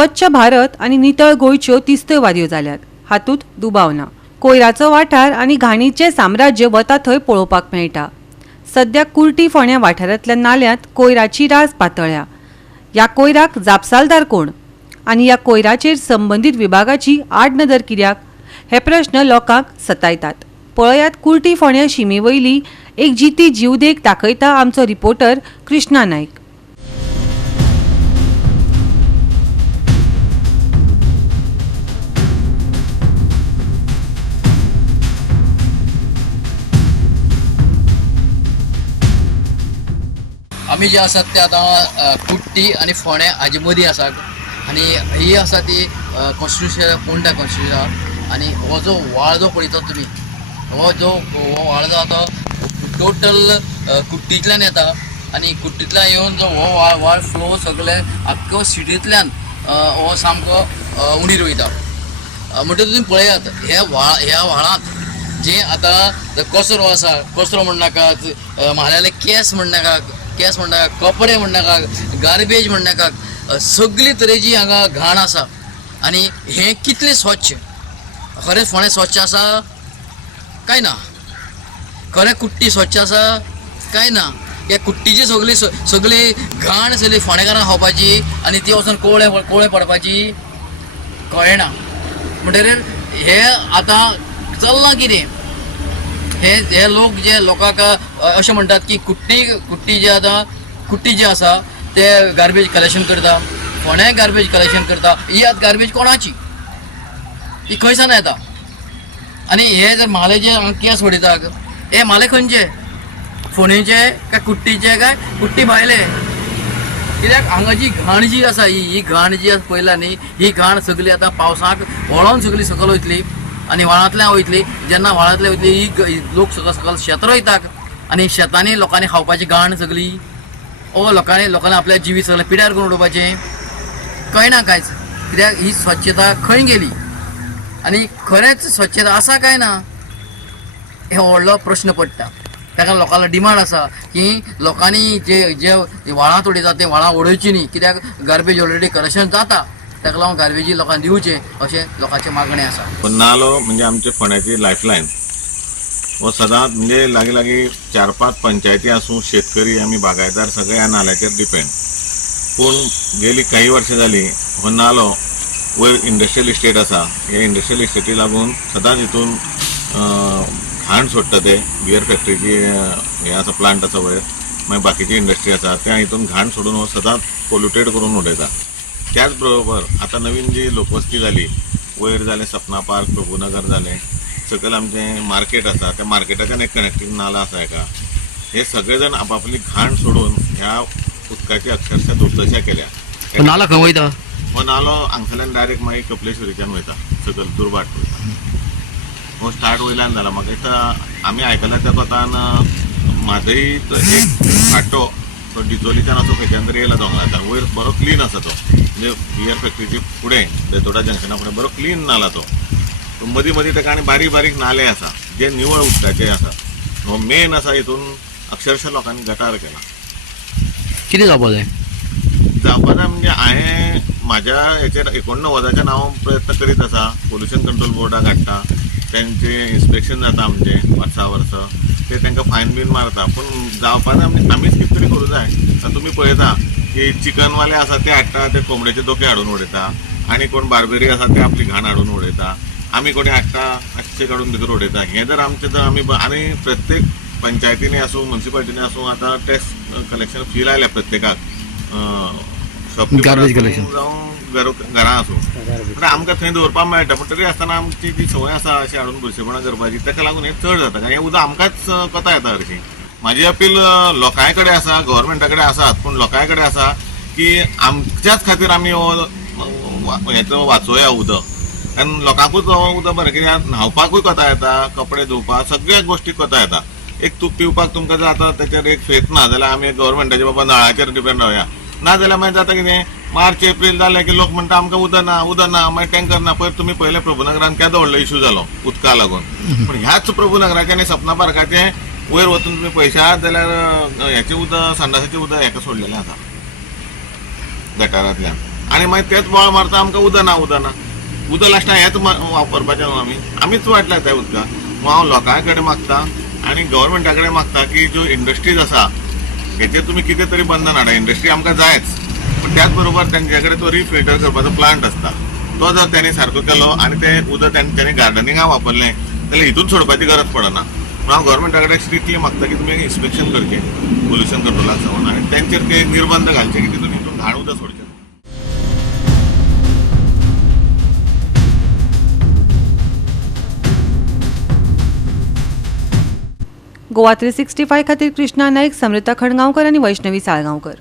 स्वच्छ भारत आणि नितळ गोंयच्यो तिस्त्यो वादयो जाल्यात, हातूंत दुबाव ना. कोयराचो वाठार आनी घाणीचें साम्राज्य वता थंय पळोवपाक मेळटा. सध्या कुर्टी फोंड्या वाठारांतल्या नाल्यांत कोयराची रास पातळ्ळ्या. ह्या कोयराक जापसालदार कोण आनी ह्या कोयराचेर संबंदीत विभागाची आडनदर कित्याक, हे प्रश्न लोकांक सतायतात. पळयात कुर्टी फोंड्या शिमेवयली एक जिती जीवदेख दाखयता आमचो रिपोर्टर कृष्णा नायक. आमी जे आसात ते आतां कुट्टी आनी फोंड्या हाजे मदीं आसात आनी ही आसा ती कॉन्स्टिट्युशन पोंडा कॉन्स्टिट्युशन. आनी हो जो व्हाळ जो पळयता तुमी, हो व्हाळ जो आसा तो टोटल कुट्टींतल्यान येता आनी कुट्टींतल्यान येवन जो हो व्हाळ फ्लो सगळे आख्खो सिटींतल्यान हो सामको उंडीर वयता. म्हणटकीर तुमी पळयात ह्या व्हाळांत जे आतां कचरो आसा, कचरो म्हणनाकात, म्हाल्याले केस म्हणनाकात, कपडे म्हणनाकात, गार्बेज म्हणनाकात, सगळी तरेची हांगा घाण आसा. आनी हें कितलें स्वच्छ, खरेंच फोंडें स्वच्छ आसा काय ना? खरें कुट्टी स्वच्छ आसा काय ना? हे कुट्टीची सगळी घाण सगळी फोंडेकारांक खावपाची आनी ती वचून कोळे पडपाची कळना. म्हणटकीर हे आतां चल्लां कितें? हे लोकांक अशें म्हणटात की कुट्टी जे आसा ते गार्बेज कलेक्शन करता, फोंड्याय गार्बेज कलेक्शन करता. ही आतां गार्बेज कोणाची? ही खंयसान येता? आनी हे जर म्हाले जे केस उडयतात, हे म्हाले खंयचे? फोंडेचे काय कुट्टीचे काय कुट्टी भायले? कित्याक हांगा जी घाण जी आसा, ही घाण जी आसा पळयला न्ही, ही घाण सगळी आतां पावसाक व्हाळोवन सगळी सकयल वयतली आनी व्हाळांतल्यान वयतली. जेन्ना व्हाळांतल्यान वयतली ही लोक सकयल शेत रोयतात आनी शेतांनी लोकांनी खावपाची घाण सगळी, लोकांनी आपल्या जिवीत सगळें पिड्यार करून उडोवपाचें कळना कांयच. कित्याक ही स्वच्छता खंय गेली आनी खरेंच स्वच्छता आसा काय ना, हे व्हडलो प्रश्न पडटा. ताका लोकांना डिमांड आसा की लोकांनी जे व्हाळांत उडयतात ते व्हाळां उडोवची न्ही, कित्याक गार्बेज ऑलरेडी कलेक्शन जाता, ताका लागून गार्बेजी लोकांक दिवचे अशें लोकांचे मागणें आसा. नालो म्हणजे आमचे फोंड्याची लायफलायन. हो सदांच म्हणजे लागीं 4-5 पंचायती आसूं, शेतकरी आमी बागायतदार सगळे ह्या नाल्याचेर डिपेंड. पूण गेली काही वर्सां जाली हो नालो वयर इंडस्ट्रियल इस्टेट आसा, हे इंडस्ट्रियल इस्टेटी लागून सदांच हितून घाण सोडटा ते बियर फॅक्टरीची हे आसा, प्लांट आसा वयर, मागीर बाकीची इंडस्ट्री आसा, त्या हितून घाण सोडून हो सदांच पोल्युटेड करून उडयता. त्याच बरोबर आता नवीन जी लोकवस्ती जाली, वयर जालें सपना पार्क, प्रभुनगर जालें, सकयल आमचें मार्केट आसा, त्या मार्केटाच्यान एक कनेक्टिंग नाला आसा हेका. हे सगळे जाण आपापली घाण सोडून ह्या उदकाची अक्षरशः दुर्दशा केल्या. नाला खंय वयता? हो नालो हांगसरल्यान डायरेक्ट मागीर कपलेश्वरीच्यान वयता, सकयल दुर्बाट वयता. हो स्टार्ट वयल्यान जाला. म्हाका दिसता आमी आयकलां त्या कोतान म्हादईत एक फाटो तो डिचोलीच्यान असो खंयच्यान तरी येयला दोंगराच्यान, वयर बरो क्लीन आसा तो, म्हणजे बियर फॅक्टरीचे फुडें बेतोडा जंक्शना फुडें बरो क्लीन नाला तो. मदीं मदीं ताका आनी बारीक बारीक नाले आसा जे निवळ उदकाचे आसा. हो मेन आसा, हितून अक्षरशः लोकांनी गटार केला. कितें जावपा जाय? जावपा जाय म्हणजे हांवें म्हाज्या हेचेर 89 हांव प्रयत्न करीत आसा. पोल्युशन कंट्रोल बोर्डाक हाडटा, तेंचे इन्स्पेक्शन जाता आमचे वर्सा ते तांकां फायन बीन मारता. पूण जावपा जाय म्हणजे आमीच कितें तरी करूं जाय. तुमी पळयता की चिकनवाले आसा ते हाडटा, ते कोंबड्याचे दोके हाडून उडयता, आनी कोण बार्बेरी आसा ते आपली घाण हाडून उडयता, आमी कोणी हाडटा मातशें काडून भितर उडयता. हें जर आमचें जर आमी आनी प्रत्येक पंचायतीनी आसूं, म्युन्सिपाल्टीनी आसूं, आतां टॅक्स कलेक्शन फी लायल्या प्रत्येकाक, गार्बेज कलेक्शन जावं घरां आसूं, पण आमकां थंय दवरपाक मेळटा. पूण तरी आसतना आमची जी संवय आसा अशी हाडून बुरशेपणां करपाची, ताका लागून हें चड जाता. हें उदक आमकांच कोता येता हरशीं. म्हाजी अपील लोकांय कडेन आसा, गव्हर्मेंटा कडेन आसात, पूण लोकांय कडेन आसा की आमच्याच खातीर आमी हेचो वाचोवया उदक. आनी लोकांकूच उदक बरें, कित्याक न्हांवपाकूय कोता येता, कपडे धुवपाक, सगळ्या गोश्टी कोता येता. एक तूप पिवपाक तुमकां जर आतां तेचेर एक फेथ ना जाल्यार आमी गव्हर्मेंटाचे बाबा नळाचेर डिपेंड रावया. ना जाल्यार मागीर जाता कितें, मार्च एप्रील जालें की लोक म्हणटा आमकां उदक ना, मागीर टँकर ना. पयर तुमी पयले प्रभुनगरान केदो व्हडलो इश्यू जालो उदका लागून. पूण ह्याच प्रभुनगराचे आनी सपना पार्काचे वयर वचून तुमी पळयशात जाल्यार हेचें उदक, संडासाचें उदक हेका सोडलेलें आसा गटारांतल्यान. आनी मागीर तेच बोळ मारता आमकां उदक ना उदक लास्टाक हेच वापरपाचें न्हू आमीच वाटल्या त्या उदकाक. हांव लोकां कडेन मागता आनी गव्हर्मेंटा कडेन मागता की ज्यो इंडस्ट्रीज आसा हेचेर तुमी कितें तरी बंधन हाडा. इंडस्ट्री आमकां जायच, पूण त्याच बरोबर तेंचे कडेन तो रिफिल्टर करपाचो प्लांट आसता, तो जर त्यांनी सारको केलो आनी तें उदक त्यांनी गार्डनिंगाक वापरलें जाल्यार हितून सोडपाची गरज पडना. पूण हांव गव्हर्मेंटा कडेन स्ट्रिक्टली मागता की तुमी इन्स्पेक्शन करचें पोल्युशन कंट्रोलाक जावन आनी तेंचेर ते निर्बंध घालचे की तितून हितून घाण उदक सोडचें. गोवा 365 खातीर कृष्णा नाईक, समृता खणगांवकर आनी वैष्णवी साळगांवकर.